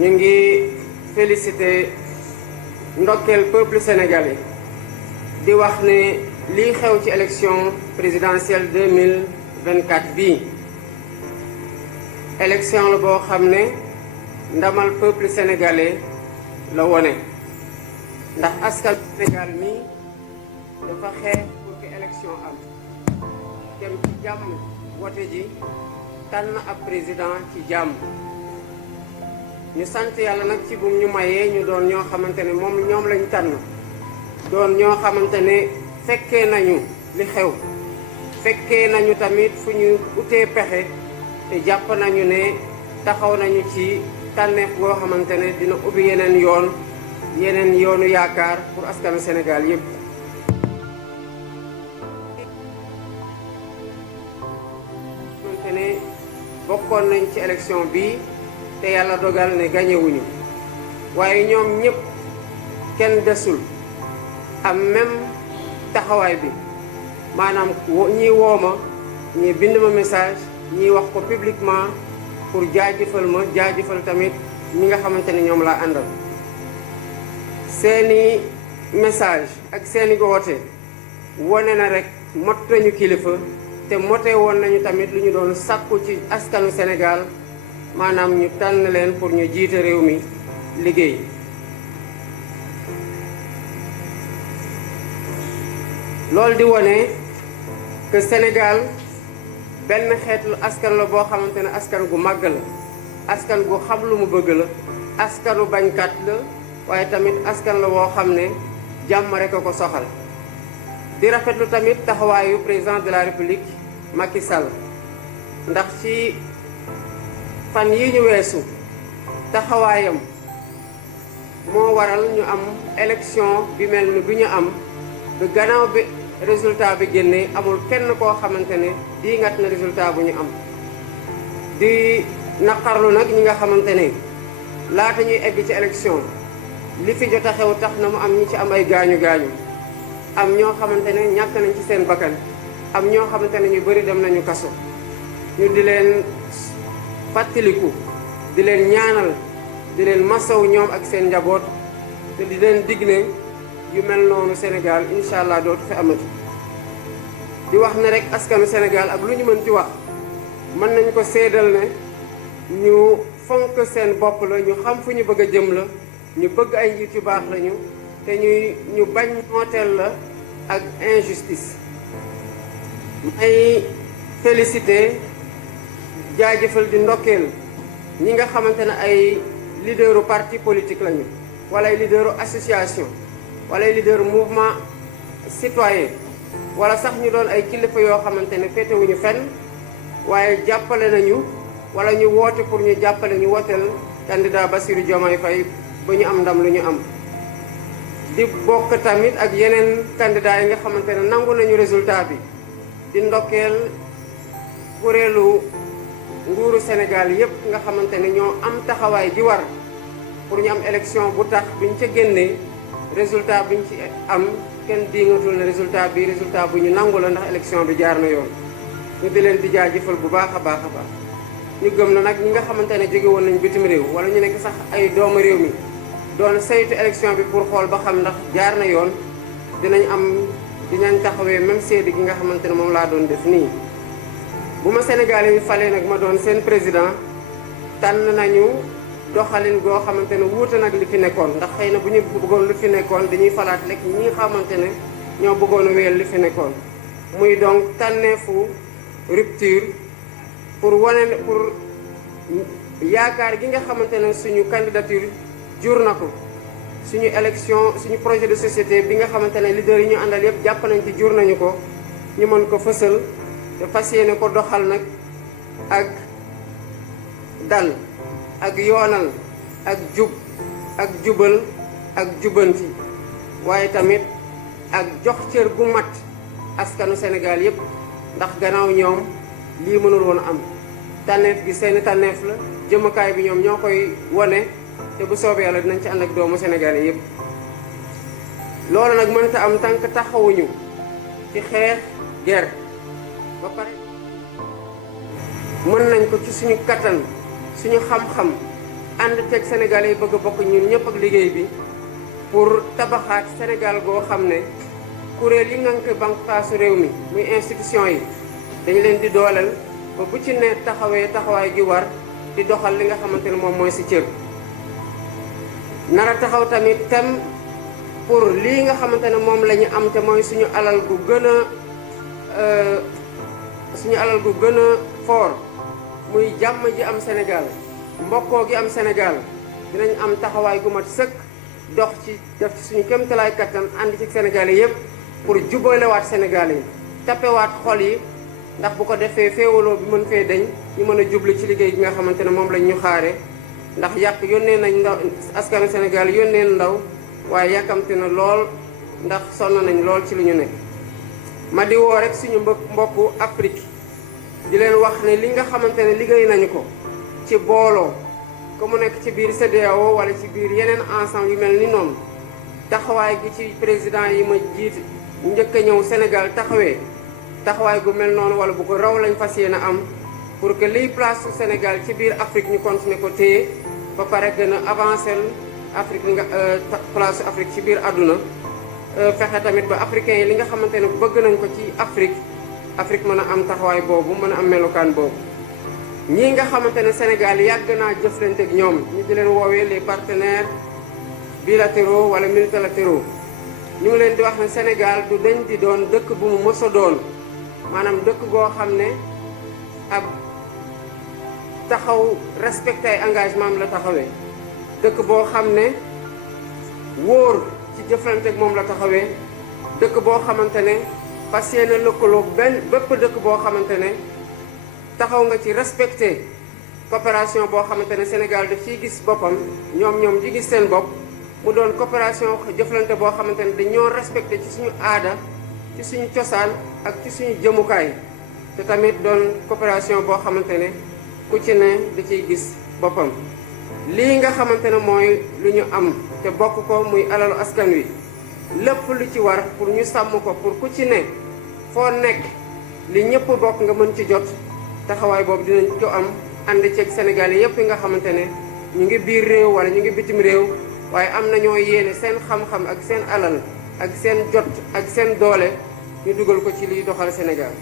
ñu ngi féliciter ndokkeel peuple sénégalais di wax ne lii xew ci élection présidentielle 2024 bii élection la boo xam ne ndamal peuple sénégalais la wone ndax askan Sénégal mi dafa xeex pour que élection am dem ci jàmm wote ji tànn ab président ci jàmm ñu sant yàlla nag ci bum ñu mayee ñu doon ñoo xamante ne ñoom lañ tànn doon ñoo xamante ne fekkee nañu li xew fekkee nañu tamit fu ñu utee pexe te jàpp nañu ne taxaw nañu ci tànneef goo xamante ne dina ubbi yeneen yoonu yaakaar pour askanu Sénégal yépp xamante ne bokkoon nañ ci élection bi te yàlla dogal ne gañewuñu waaye ñoom ñëpp kenn desul am même taxawaay bi maanaam ñii woo ma ñii bind ma message ñii wax ko publiquement pour jaajëfal tamit ñi nga xamante ne ñoom laa àndal seeni message ak seeni woote wone na rek mot nañu kilifa te mote woon nañu tamit lu ñu doon sàkku ci askanu Sénégal maanaam ñu tànn leen pour ñu jiite réew mi liggéey loolu di wone que Sénégal benn xeetu askan la boo xamante ne askan gu màgg la askan gu xam lu mu bëgg la askanu bañkat la waaye tamit askan la boo xam ne jàmm rek a ko soxal di rafetlu tamit taxawaayu président de la République Macky Sall ndax ci fan yi ñu weesu taxawaayam moo waral ñu am élection bi mel ni bi ñu am bi gannaaw bi résultat bi génnee amul kenn koo xamante ne diingat na résultat bu ñu am di naqarlu nag ñi nga xamante ne laata ñuy egg ci élection li fi jot a xew tax na mu am ñi ci am ay gaañu-gaañu am ñoo xamante ne ñàkk nañ ci seen bakkan am ñoo xamante ne ñu bëri dem nañu kaso ñu di leen fàttaliku di leen ñaanal di leen masaw ñoom ak seen njaboot te di leen dig ne yu mel noonu Sénégal incha allah dootu fi amati di wax ne rek askanu Sénégal ak lu ñu mën ci wax mën nañ ko seedal ne ñu fonk seen bopp la ñu xam fu ñu bëgg a jëm la ñu bëgg ay njiit yu baax lañu te ñu bañ nooteel la ak injustice may félicité jaajëfal di ndokkeel ñi nga xamante ne ay leaderu parti politique lañu wala ay leaderu association wala ay leaderu mouvement citoyen wala sax ñu doon ay kilifa yoo xamante ne féetewuñu fenn waaye jàppale nañu wala ñu woote pour ñu jàppale ñu wooteel candidat Bassirou Diomaye Faye ba ñu am ndam lu ñu am di bokk tamit ak yeneen candidat yi nga xamante ne nangu nañu résultat bi di ndokkeel kuréelu nguuru Sénégal yépp nga xamante ne ñoo am taxawaay ji war pour ñu am élection bu tax biñ ca génnee résultat biñ ci am kenn diingatul ne résultat bu ñu nangu la ndax élection bi jaar na yoon ñu di leen di jaajëfal bu baax a baax a baax ñu gëm na nag ñi nga xamante ne jóge woon nañ bitim réew wala ñu nekk sax ay doomu réew mi doon saytu élection bi pour xool ba xam ndax jaar na yoon dinañ taxawee même seede gi nga xamante ne moom laa doon def nii bu ma Sénégalais yi falee nag ma doon seen président tànn nañu doxalin goo xamante ne wuute nag li fi nekkoon ndax xëy na bu ñu bëggoon lu fi nekkoon dañuy falaat rek ñi nga xamante ne ñoo bëggoon a wéyal li fi nekkoon muy donc tànneefu rupture pour yaakaar gi nga xamante ne suñu candidature jur na ko suñu élection suñu projet de société bi nga xamante ne leader yi ñu àndal yépp jàpp nañ ci jur nañu ko ñu mën ko fësal te fas yéene ko doxal nag ak dal ak yoonal ak jub ak jubal ak jubanti waaye tamit ak jox cër gu mat askanu Sénégal yépp ndax gannaaw ñoom lii mënul woon am tànneef gi seeni tànneef la jëmukaay bi ñoom ñoo koy wone te bu soobee yàlla dinañ ci ànd ak doomu Sénégalais yépp loolu nag mënta am tànk taxawuñu ci xeex guerre ba pare mën nañ ko ci suñu kattan suñu xam-xam ànd teg Sénégalais yi bëgg a bokk ñun ñëpp ak liggéey bi pour tabaxaat Sénégal goo xam ne kuréel yi ngànk bànqaasu réew mi muy institution yi dañu leen di dooleel ba bu ci ne taxawaay gi war di doxal li nga xamante ne moom mooy si cër. nara taxaw tamit tem pour lii nga xamante ne moom la ñu am te mooy suñu alal gu gën a fort muy jàmm ji am Sénégal mbokkoo gi am Sénégal dinañ am taxawaay gu mat sëkk dox ci def ci suñu kéemtalaay kattan ànd ci Sénégalais yépp pour jubalewaat Sénégalais yi tappewaat xol yi ndax bu ko defee féewaloo bi mën fee dañ ñu mën a jublu ci liggéey gi nga xamante ne moom lañ ñu xaare ndax yàq yónnee nañ ndaw askanu Sénégal yónnee ndaw waaye yàkkamte na lool ndax sonn nañ lool ci lu ñu nekk. ma di woo rek suñu mbokku Afrique di leen wax ne li nga xamante ne liggéey nañu ko ci booloo ko mu nekk ci biir CEDEAO wala ci biir yeneen ensemble yu mel ni noonu taxawaay gi ci président yi ma jiit njëkk a ñëw Sénégal taxawaay gu mel noonu wala bu ko raw lañ fas yéene am pour que liy place su Sénégal ci biir Afrique ñu continuer ko téye ba pare gën a avancer Afrique place su Afrique ci biir àdduna fexe tamit ba africains yi li nga xamante ne bëgg nañ ko ci Afrique mën a am taxawaay boobu mën a am melokaan boobu. ñii nga xamante ne Sénégal yàgg naa jëflante ak ñoom ñu di leen woowee les partenaires bilatéraux wala multilatéraux ñu ngi leen di wax ne Sénégal du dañ di doon dëkk bu mu mës a doon maanaam dëkk goo xam ne ab taxaw respecté ay engagement am la taxawee dëkk boo xam ne wóor ci jëflante ak moom la taxawee dëkk boo xamante ne fas yéene lëkkaloo bépp dëkk boo xamante ne taxaw nga ci respecté coopération boo xamante ne Sénégal daf ciy gis boppam ñoom di gis seen bopp mu doon coopération jëflante boo xamante ne dañoo respecté ci suñu aada ci suñu cosaan ak ci suñu jëmukaay te tamit doon coopération boo xamante ne ku ci ne da ciy gis boppam. lii nga xamante ne mooy lu ñu am te bokk ko muy alalu askan wi lépp lu ci war pour ñu sàmm ko pour ku ci ne foo nekk li ñëpp bokk nga mën ci jot taxawaay boobu dinañ ko am ànd ceeg Sénégal yépp yi nga xamante ne ñu ngi biir réew wala ñu ngi bitim réew waaye am nañoo yéene seen xam-xam ak seen alal ak seen jot ak seen doole ñu dugal ko ci liy doxal Sénégal.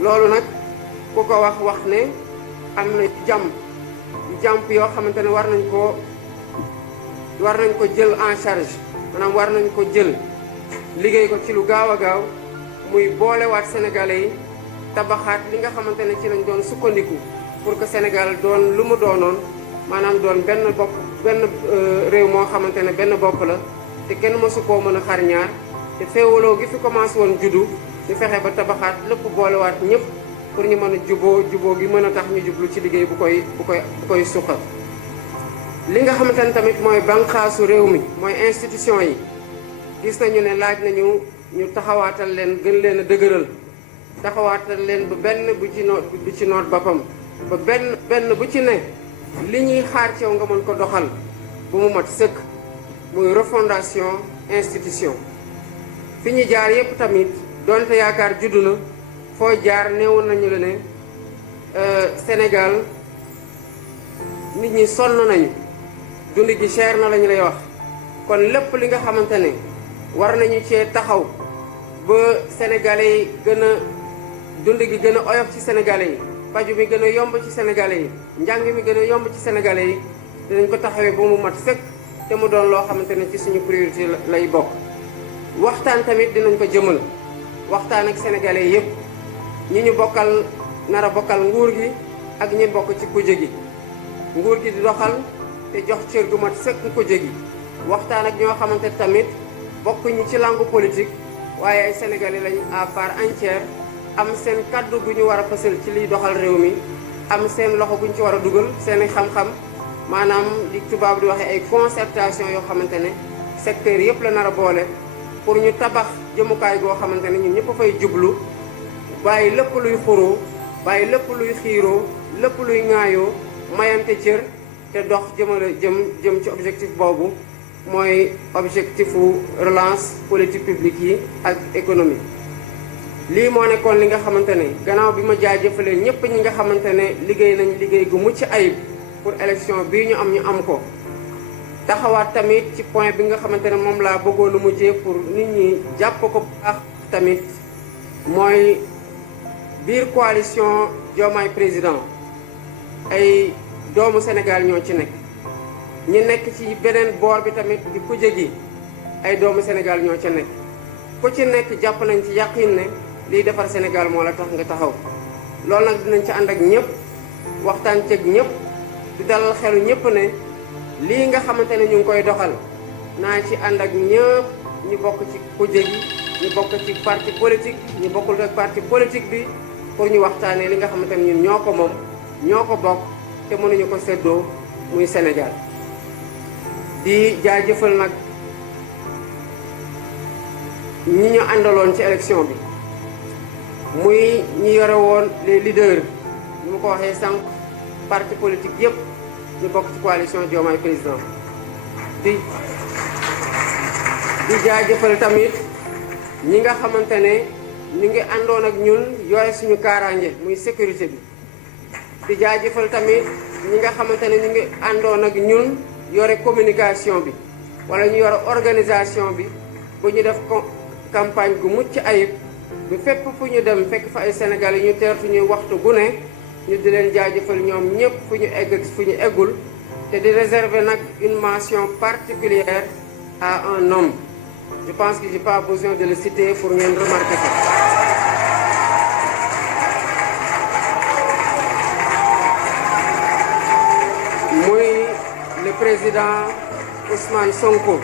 loolu nag ku ko wax ne am na jàmp yoo xamante ne war nañ ko jël en charge maanaam war nañ ko jël liggéey ko ci lu gaaw a gaaw muy boolewaat Sénégalais yi tabaxaat li nga xamante ne ci lañ doon sukkandiku pour que Sénégal doon lu mu doonoon maanaam doon benn réew moo xamante ne benn bopp la te kenn mësu koo mën a xar ñaar te féewaloo gi fi commencé woon juddu ñu fexe ba tabaxaat lépp boolewaat ñëpp pour ñu mën a juboo gi mën a tax ñu jublu ci liggéey bu koy suqal. li nga xamante ne tamit mooy banqaasu réew mi mooy institution yi gis nañu ne laaj nañu ñu taxawaatal leen gën leen a dëgëral taxawaatal leen ba benn bu ci noot boppam ba benn bu ci ne li ñuy xaar ci yow nga mën ko doxal bu mu mat sëkk muy refondation institution. fi ñu jaar yépp tamit donte yaakaar juddu na foo jaar néewoon nañu la ne Sénégal nit ñi sonn nañu dund gi cher na lañu lay wax kon lépp li nga xamante ne war nañu cee taxaw ba Sénégalais yi gën a dund gi gën a oyof ci Sénégalais yi paju mi gën a yomb ci Sénégalais yi njàng mi gën a yomb ci Sénégalais yi dinañ ko taxawee ba mu mat sëkk te mu doon loo xamante ne ci suñu priorité lay bokk. waxtaan tamit dinañ ko jëmal waxtaan ak Sénégalais yépp ñi ñu bokkal nar a bokkal nguur gi ak ñi bokk ci kuje gi nguur gi di doxal te jox cër gu mat sëkk kuje gi waxtaan ak ñoo xamante tamit bokkuñu ci langue politique waaye ay Sénégalais lañ à part entière am seen kaddu gu ñu war a fësal ci liy doxal réew mi am seen loxo gu ñu ci war a dugal seeni xam-xam maanaam li tubaab di waxee ay concertation yoo xamante ne secteur yëpp la nar a boole pour ñu tabax jëmukaay goo xamante ne ñun ñëpp a fay jublu bàyyi lépp luy xuroo bàyyi lépp luy xiiroo lépp luy ŋaayoo mayante cër te dox jëm ci objectif boobu mooy objectifu relance politique publique yi ak économie. lii moo nekkoon li nga xamante ne gannaaw bi ma jaajëfalee ñëpp ñi nga xamante ne liggéey nañ liggéey gu mucc ayib pour élection bii ñu am ko taxawaat tamit ci point bi nga xamante ne moom laa bëggoon a mujjee pour nit ñi jàpp ko baax tamit mooy biir coalition Diomaye président ay doomu Sénégal ñoo ci nekk ñi nekk ci beneen boor bi tamit di kuje gi ay doomu Sénégal ñoo ca nekk ku ci nekk jàpp nañ ci yàqin ne liy defar Sénégal moo la tax nga taxaw loolu nag dinañ ci ànd ak ñëpp waxtaan ceeg ñëpp di dalal xelu ñëpp ne lii nga xamante ne ñu ngi koy doxal naa ci ànd ak ñëpp ñu bokk ci kuje gi ñu bokk ci parti politique ñu bokkul ak parti politique bi pour ñu waxtaanee li nga xamante ne ñun ñoo ko moom ñoo ko bokk te mënuñu ko séddoo muy Sénégal di jaajëfal nag ñi ñu àndaloon ci élection bi muy ñi yore woon les leaders ñu ma ko waxee sànq parti politique yëpp ñu bokk ci coalition Diomaye président di jaajëfal tamit ñi nga xamante ne ñu ngi àndoon ak ñun yore suñu kaaraange muy sécurité bi di jaajëfal tamit ñi nga xamante ne ñu ngi àndoon ak ñun yore communication bi wala ñu yore organisation bi bu ñu def campagne gu mucc ayib bu fépp fu ñu dem fekk fa ay Sénégalais yi ñu teertu ñuy waxtu gu ne ñu di leen jaajëfal ñoom ñëpp fu ñu egg fu ñu eggul te di réserver nag une mention particulière à un homme je pense que j'ai pas besoin de le citer pour ngeen remarquer ça. muy le président Ousmane Sonko.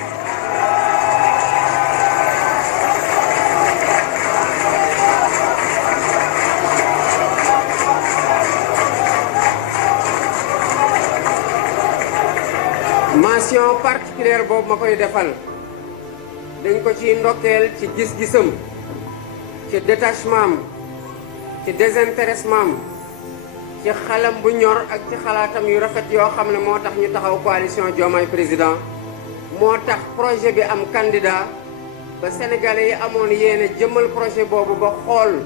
mention particulière boobu ma koy defal dañ ko ci ndokkeel ci gis-gisam ci détachement am ci désintéressement am ci xalam bu ñor ak ci xalaatam yu rafet yoo xam ne moo tax ñu taxaw coalition Diomaye président moo tax projet bi am candidat ba sénégalais yi amoon yéene jëmmal projet boobu ba xool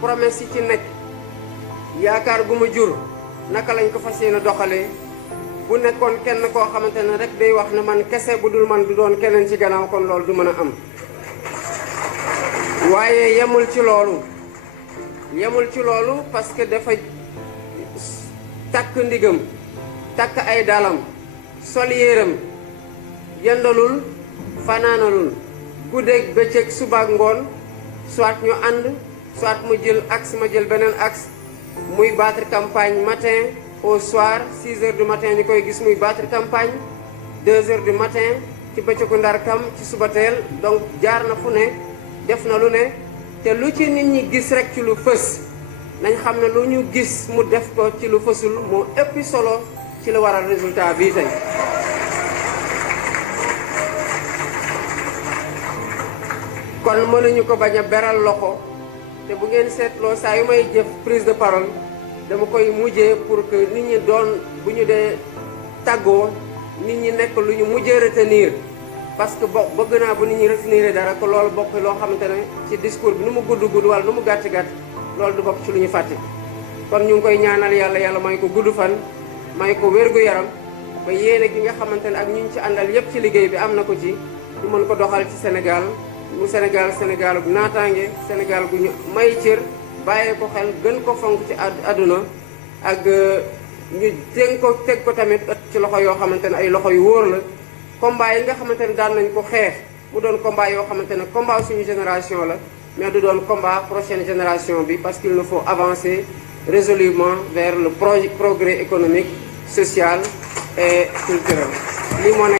promesse yi ci nekk yaakaar gu mu jur naka lañ ko fas yéene doxalee bu nekkoon kenn koo xamante ne rek day wax ne man kese bu dul man du doon keneen ci gannaaw kon loolu du mën a am waaye yemul ci loolu parce que dafa takk ndigam takk ay dalam sol yéeram yendalul fanaanalul guddeeg bëccëg subaak ngoon soit ñu ànd soit mu jël axe ma jël beneen axe muy battre campagne matin au soir 6 heures du matin ñu koy gis muy battre campagne 2 heures du matin ci bëccëgu ndar kam ci suba teel donc jaar na fu ne def na lu ne te lu ci nit ñi gis rek ci lu fës nañ xam ne lu ñu gis mu def ko ci lu fësul moo ëpp solo ci la waral résultat bii tey kon mënuñu ko bañ a beral loxo te bu ngeen seetloo saa yu may jëf prise de parole dama koy mujjee pour que nit ñi doon bu ñu dee tàggoo nit ñi nekk lu ñu mujjee retenir parce que bëgg naa bu nit ñi retenir dara ko loolu bokk loo xamante ne ci discours bi nu mu gudd wala nu mu gàtt loolu du bokk ci lu ñu fàtte kon ñu ngi koy ñaanal yàlla may ko gudd fan may ko wér-gu-yaram ba yéene gi nga xamante ne ak ñu ci àndal yépp ci liggéey bi am na ko ci ñu mën ko doxal ci Sénégal mu Sénégal bu naataange Sénégal gu ñu may cër bàyyee ko xel gën ko fonk ci àdduna ak ñu teg ko tamit ci loxo yoo xamante ne ay loxo yu wóor la combat yi nga xamante ne daan nañ ko xeex mu doon combat yoo xamante ne combat suñu génération la mais du doon combat prochaine génération bi parce qu'il nous faut avancer résolument vers le progrès économique social et culturel lii moo